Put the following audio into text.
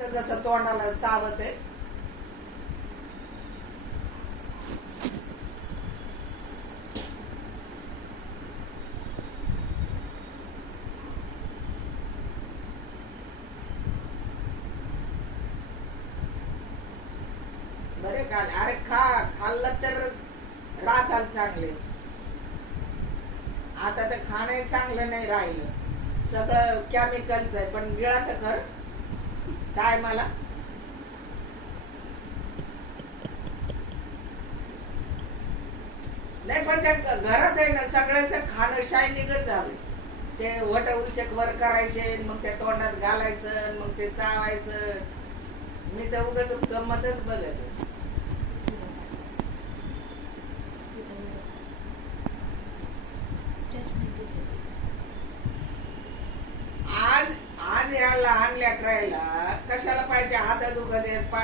जसं तोंडाला चावत आहे. बरे का अरे खाल्लं तर राहताल चांगले. आता तर खाणं चांगलं नाही राहिलं, सगळं केमिकलच आहे. पण गिळा तर खर टायमाला. नाही पण त्या घरात आहे ना सगळ्याच खाणं शायनिंगच झालं. ते वट उलशक वर करायचे, मग त्या तोंडात घालायचं, मग ते चावायचं. मी तर उगाच गंमतच बघत. आज आज या लहान लेकरायला कशाला पाहिजे, हात दुखत आहेत, पाय